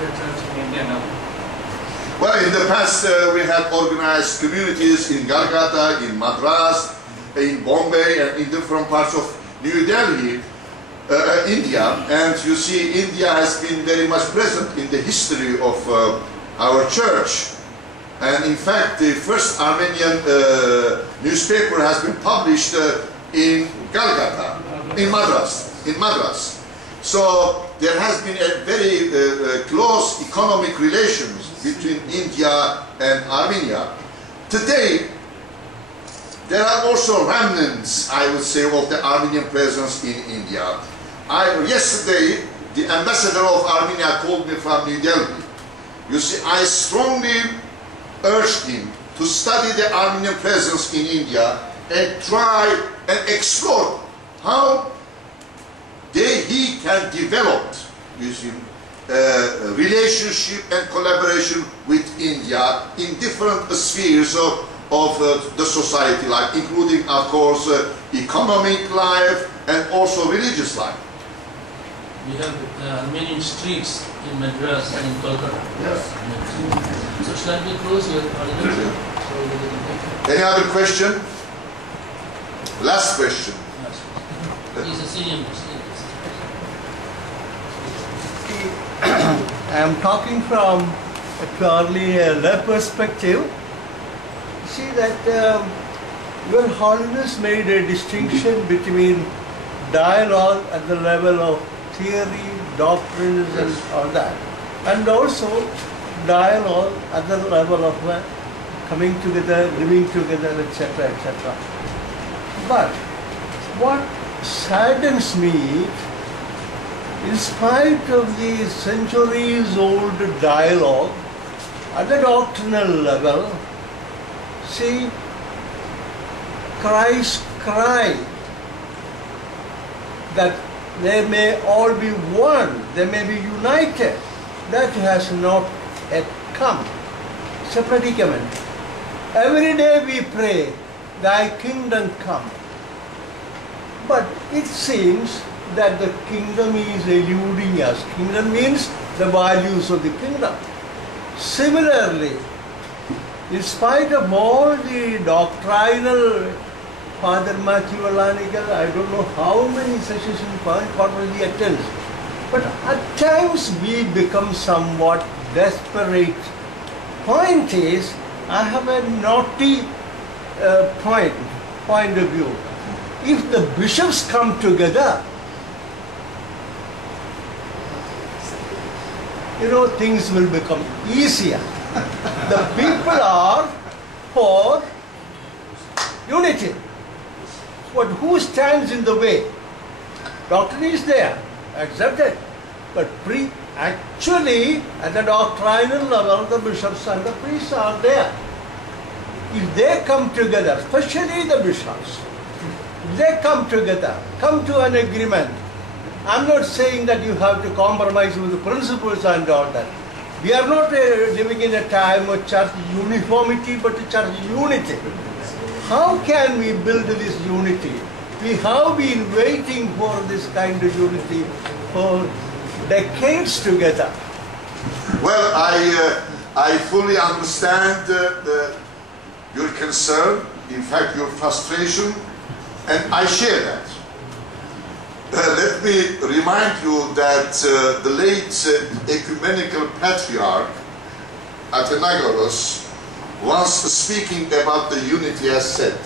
your church in India now? Well, in the past we had organized communities in Calcutta, in Madras, in Bombay, and in different parts of New Delhi, India. And you see, India has been very much present in the history of our church. And in fact, the first Armenian newspaper has been published in Calcutta, in Madras. So there has been a very close economic relations between India and Armenia. Today, there are also remnants, I would say, of the Armenian presence in India. Yesterday, the ambassador of Armenia called me from New Delhi. You see, I strongly urged him to study the Armenian presence in India and try and explore how he can develop, you see, relationship and collaboration with India in different spheres of the society life, including, of course, economic life and also religious life. We have Armenian streets in Madras and in Kolkata. Yes. So shall we close your audience? Any other question? Last question. He's a senior. I am talking from a purely lay perspective. See that Your Holiness made a distinction between dialogue at the level of theory, doctrines, and all that, and also dialogue at the level of coming together, living together, etc., etc. But what saddens me, in spite of the centuries-old dialogue at the doctrinal level, see, Christ cried that they may all be one, they may be united. That has not yet come. It's a predicament. Every day we pray, Thy kingdom come. But it seems that the kingdom is eluding us. Kingdom means the values of the kingdom. Similarly, in spite of all the doctrinal, Father Matthew Alanikal, I don't know how many sessions in quarterly he attends, but at times we become somewhat desperate. Point is, I have a naughty point of view. If the bishops come together, things will become easier. The people are for unity. But who stands in the way? Doctrine is there, accepted. But actually, at the doctrinal level, the bishops and the priests are there. If they come together, especially the bishops, if they come together, come to an agreement. I'm not saying that you have to compromise with the principles and all that. We are not living in a time of church uniformity, but church unity. How can we build this unity? We have been waiting for this kind of unity for decades together. Well, I fully understand your concern, in fact your frustration, and I share that. Let me remind you that the late ecumenical patriarch Athanasios, once speaking about the unity, has said,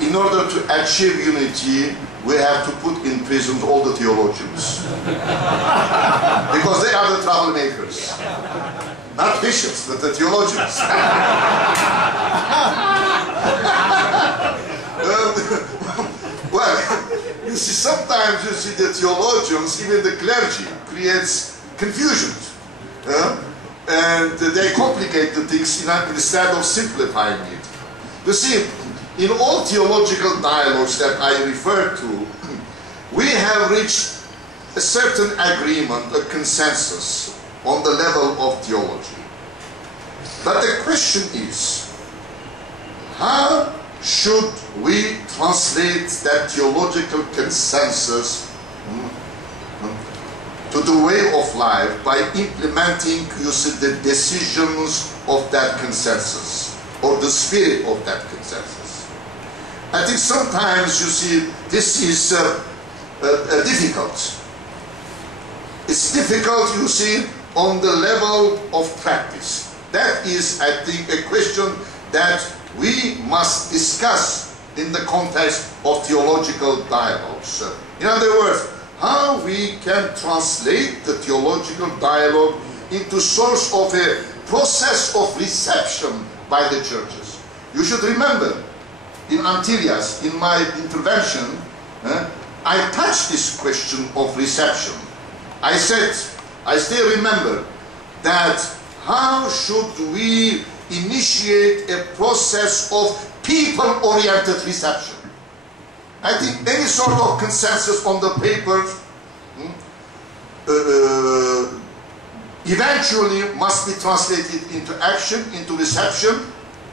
in order to achieve unity, we have to put in prison all the theologians. Because they are the troublemakers. Not bishops, but the theologians. Well, you see, sometimes you see the theologians, even the clergy, creates confusion. And they complicate the things instead of simplifying it. You see, in all theological dialogues that I refer to, we have reached a certain agreement, a consensus on the level of theology. But the question is, how should we translate that theological consensus to the way of life by implementing, you see, the decisions of that consensus, or the spirit of that consensus. I think sometimes, you see, this is difficult. It's difficult, you see, on the level of practice. That is, I think, a question that we must discuss in the context of theological dialogues. In other words, how we can translate the theological dialogue into source of a process of reception by the churches. You should remember, in Antilles, in my intervention, I touched this question of reception. I said, I still remember that how should we initiate a process of people-oriented reception? I think any sort of consensus on the paper eventually must be translated into action, into reception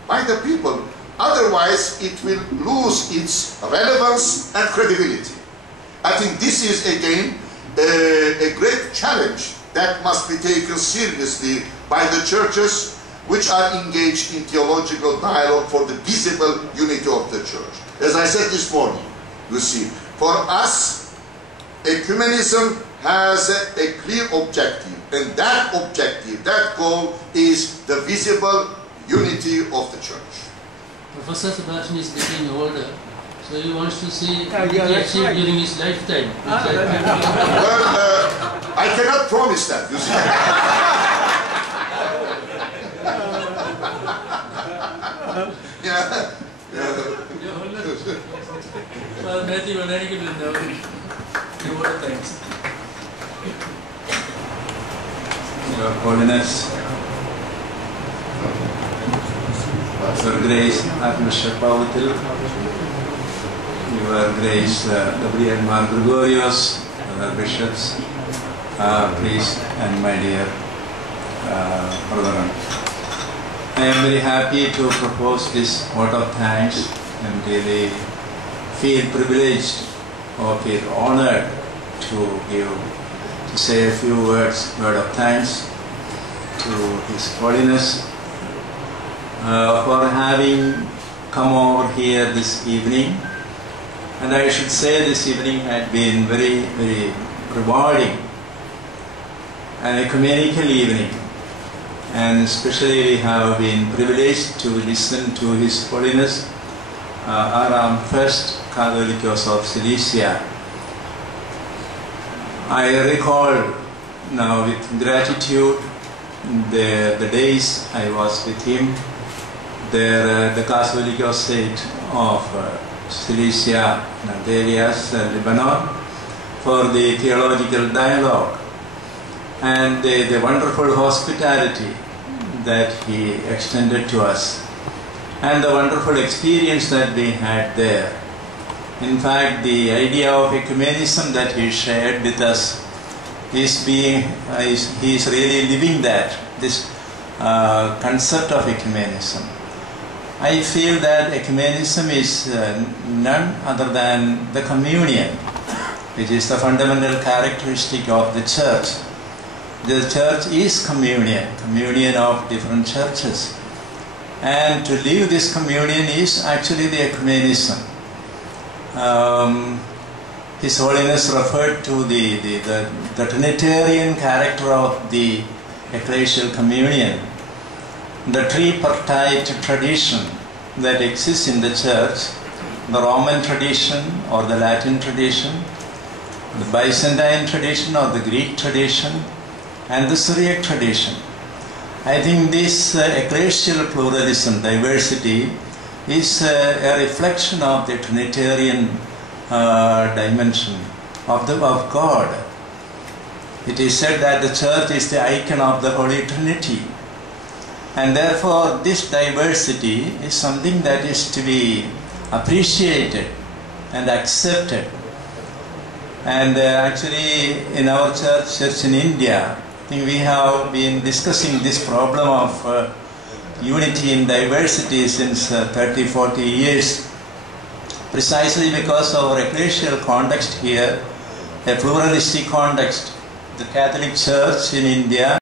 by the people. Otherwise, it will lose its relevance and credibility. I think this is, again, a great challenge that must be taken seriously by the churches which are engaged in theological dialogue for the visible unity of the church. As I said this morning, you see, for us, ecumenism has a clear objective, and that objective, that goal, is the visible unity of the church. Professor Sebastian is getting older, so he wants to see what he that's achieved right. during his lifetime. Well, I cannot promise that, you see. Yeah. Well, Matthew and Anakin will know. Give all thanks. Your Holiness, Your Grace, Archbishop Pavatil, Your Grace, Gabriel Mar Gregorios, other bishops, priests, and my dear brethren. I am very happy to propose this vote of thanks and really feel privileged or feel honored to say a few word of thanks to His Holiness for having come over here this evening. And I should say this evening had been very, very rewarding, an ecumenical evening. And especially we have been privileged to listen to His Holiness Aram I, Catholicos of Cilicia. I recall now with gratitude the days I was with him there, the Catholicos state of Cilicia and Antelias, Lebanon, for the theological dialogue and the wonderful hospitality that he extended to us and the wonderful experience that we had there. In fact, the idea of ecumenism that he shared with us he is really living that, this concept of ecumenism. I feel that ecumenism is none other than the communion, which is the fundamental characteristic of the church. The church is communion of different churches. And to live this communion is actually the ecumenism. His Holiness referred to the Trinitarian character of the ecclesial communion, the tripartite tradition that exists in the church, the Roman tradition or the Latin tradition, the Byzantine tradition or the Greek tradition, and the Syriac tradition. I think this ecclesial pluralism, diversity, is a reflection of the Trinitarian dimension of God. It is said that the church is the icon of the Holy Trinity, and therefore this diversity is something that is to be appreciated and accepted. And actually in our church in India, I think we have been discussing this problem of unity in diversity since 30-40 years, precisely because our ecclesial context here, a pluralistic context, the Catholic Church in India